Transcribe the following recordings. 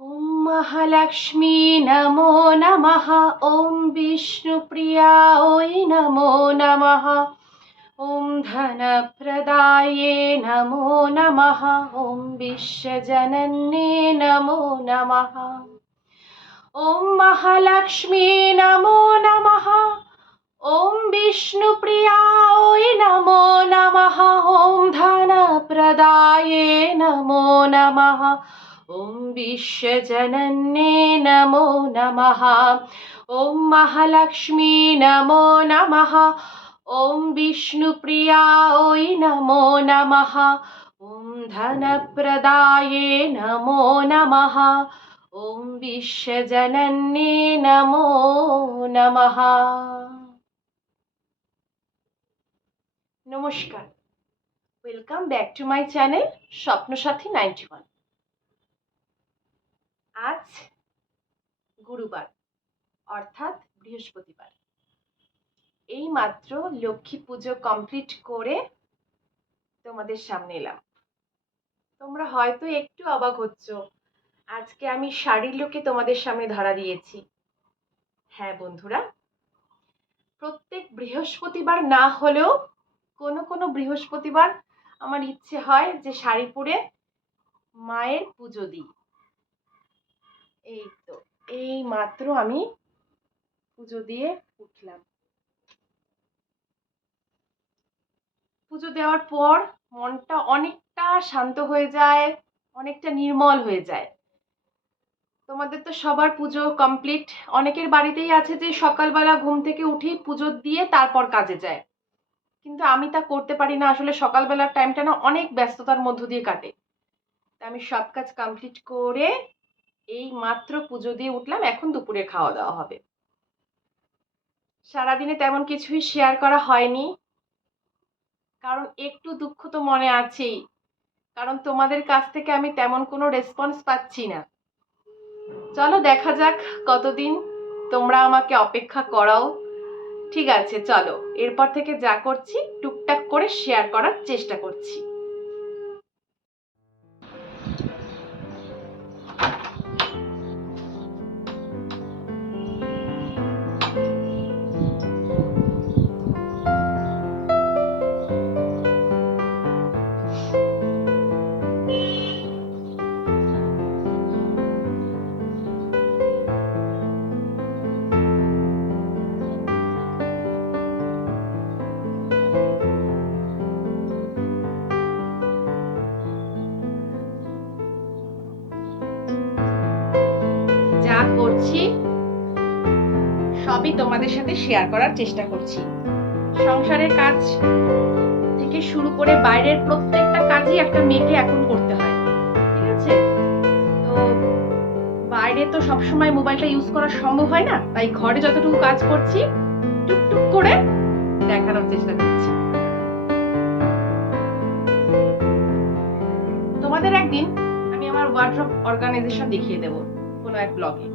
ॐ महालक्ष्मी नमो नमः। ॐ विष्णुप्रियायै नमो नमः। ॐ धनप्रदाये नमो नमः। ॐ विश्वजनन्ये नमो नमः। ॐ महालक्ष्मी नमो नमः। ॐ विष्णुप्रियायै नमो नमः। ॐ धनप्रदाये नमो नमः। ॐ विश्वजनन्ये नमो नमः। ॐ महालक्ष्मी नमो नमः। ॐ विष्णुप्रियायै नमो नमः। ॐ धनप्रदाये नमो नमः। ॐ विश्वजनन्ये नमो नमः। নমস্কার, welcome back to my channel Swapnasathi 91। আজ গুরুবার অর্থাৎ বৃহস্পতিবার। এই মাত্র লক্ষ্মী পুজো কমপ্লিট করে তোমাদের সামনে এলাম। তোমরা হয়তো একটু অবাক হচ্ছ, আজকে আমি শাড়ির লুকে তোমাদের সামনে ধরা দিয়েছি। হ্যাঁ বন্ধুরা, প্রত্যেক বৃহস্পতিবার না হলেও কোনো কোনো বৃহস্পতিবার আমার ইচ্ছে হয় যে শাড়ি পরে মায়ের পুজো দিই। এই তো এই মাত্র আমি পুজো দিয়ে উঠলাম। পুজো দেওয়ার পর মনটা অনেকটা শান্ত হয়ে যায়, অনেকটা নির্মল হয়ে যায়। তোমাদের তো সবার পুজো কমপ্লিট। অনেকের বাড়িতেই আছে যে সকালবেলা ঘুম থেকে উঠেই পুজো দিয়ে তারপর কাজে যায়, কিন্তু আমি তা করতে পারি না। আসলে সকালবেলার টাইমটা না অনেক ব্যস্ততার মধ্য দিয়ে কাটে। আমি সব কাজ কমপ্লিট করে এই মাত্র পুজো দিয়ে উঠলাম। এখন দুপুরে খাওয়া দাওয়া হবে। সারাদিনে তেমন কিছুই শেয়ার করা হয়নি, কারণ একটু দুঃখ তো মনে আছেই, কারণ তোমাদের কাছ থেকে আমি তেমন কোনো রেসপন্স পাচ্ছি না। চলো দেখা যাক কতদিন তোমরা আমাকে অপেক্ষা করাও। ঠিক আছে, চলো এরপর থেকে যা করছি টুকটাক করে শেয়ার করার চেষ্টা করছি। যা করছি সবই তোমাদের সাথে শেয়ার করার চেষ্টা করছি। সংসারের কাজ থেকে শুরু করে বাইরের প্রত্যেকটা কাজই একটা মেয়েকে এখন করতে হয়, ঠিক আছে? তো বাইরে তো সবসময় মোবাইলটা ইউজ করা সম্ভব হয় না, তাই ঘরে যতটুকু কাজ করছি টুকটুক করে দেখানোর চেষ্টা করছি। তোমাদের একদিন আমি আমার ওয়ার্ড্রপ অর্গানাইজেশন দেখিয়ে দেব কোনো এক ব্লগে।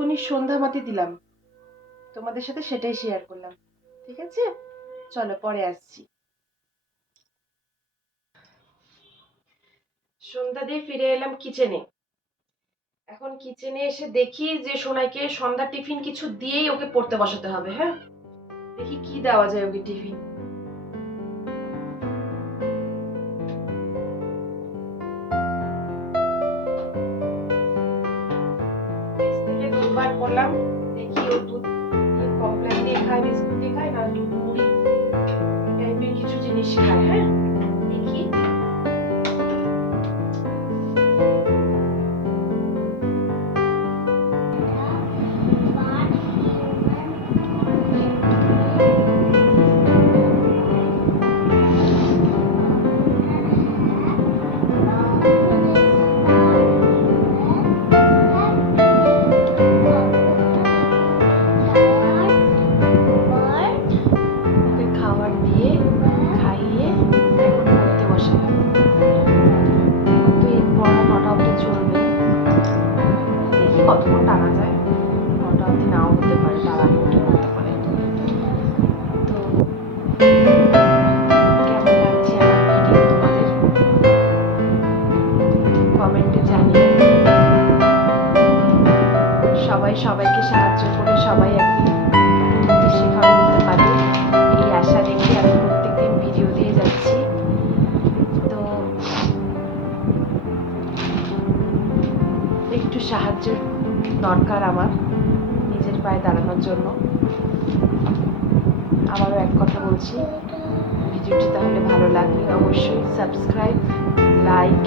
এক্ষুনি সন্ধ্যাবাতি দিলাম, তোমাদের সাথে সেটাই শেয়ার করলাম। ঠিক আছে, চলো পরে আসছি। সন্ধ্যা দিয়ে ফিরে এলাম কিচেনে। এখন কিচেনে এসে দেখি যে সোনাইকে সন্ধ্যা টিফিন কিছু দিয়েই ওকে পড়তে বসাতে হবে। হ্যাঁ, দেখি কি দেওয়া যায় ওকে টিফিন। দুধ বার করলাম, দেখি ও দুধ দিয়ে কমপ্লেন দিয়ে খায়, বিস্কুট দিয়ে খায়, না দুধ মুড়ি টাইপের কিছু জিনিস খায়। হ্যাঁ, দেখি। ওকে খাবার দিয়ে খাইয়ে এখন পড়তে বসালাম। এখন তো এই পড়া 9টা অবধি চলবে, দেখি কতক্ষণ টানা যায়। 9টা অবধি নাও হতে পারে, তার আগে উঠে পড়তে পারে। তো কেমন লাগছে আমার ভিডিও তোমাদের কমেন্টে জানিও। সবাই সবাইকে সাহায্য করে সবাই একদিন উন্নতির শিখরে উঠতে পারে, এই আশা রেখে আমি প্রত্যেকদিন ভিডিও দিয়ে যাচ্ছি। তো একটু সাহায্যের দরকার আমার নিজের পায়ে দাঁড়ানোর জন্য। আবারও এক কথা বলছি, ভিডিওটি তাহলে ভালো লাগলে অবশ্যই সাবস্ক্রাইব, লাইক,